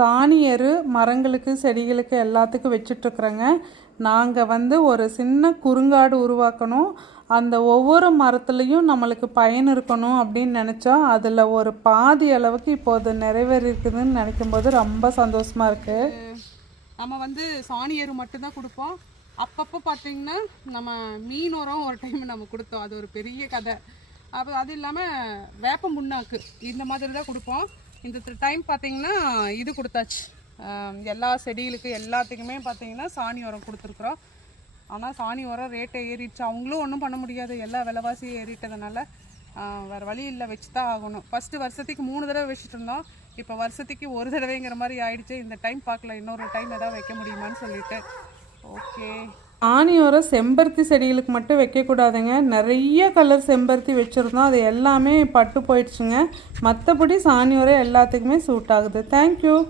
சாணி எரு மரங்களுக்கு செடிகளுக்கு எல்லாத்துக்கும் வச்சிட்ருக்குறேங்க நாங்கள் வந்து ஒரு சின்ன குறுங்காடு உருவாக்கணும். அந்த ஒவ்வொரு மரத்துலேயும் நம்மளுக்கு பயன் இருக்கணும் அப்படின்னு நினச்சோம் அதில் ஒரு பாதி அளவுக்கு இப்போ அது நிறைவேறிருக்குதுன்னு நினைக்கும் போது ரொம்ப சந்தோஷமாக இருக்குது நம்ம வந்து சாணி எரு மட்டும்தான் கொடுப்போம். அப்பப்போ பார்த்தீங்கன்னா நம்ம மீன் உரம் ஒரு டைம் நம்ம கொடுத்தோம். அது ஒரு பெரிய கதை. அப்போ அது இல்லாமல் வேப்ப முன்னாக்கு இந்த மாதிரி தான் கொடுப்போம். இந்த டைம் பார்த்தீங்கன்னா இது கொடுத்தாச்சு. எல்லா செடிகளுக்கு எல்லாத்துக்குமே பார்த்திங்கன்னா சாணி உரம் கொடுத்துருக்குறோம். ஆனால் சாணி உரம் ரேட்டை ஏறிடுச்சு. அவங்களும் ஒன்றும் பண்ண முடியாது. எல்லா விலைவாசியும் ஏறிட்டதுனால வேறு வழி இல்லை. வச்சு தான் ஆகணும். ஃபஸ்ட்டு வருஷத்துக்கு மூணு தடவை வச்சுட்டு இருந்தோம். இப்போ வருஷத்துக்கு ஒரு தடவைங்கிற மாதிரி ஆயிடுச்சு. இந்த டைம் பார்க்கல இன்னொரு டைம் எதாவது வைக்க முடியுமான்னு சொல்லிட்டு. ஓகே ஆணியோரம் செம்பருத்தி செடிகளுக்கு மட்டும் வைக்கக்கூடாதுங்க. நிறைய கலர் செம்பருத்தி வச்சுருந்தோம். அது எல்லாமே பட்டு போயிடுச்சுங்க. மற்றபடி சாணி எல்லாத்துக்குமே சூட் ஆகுது. தேங்க்யூ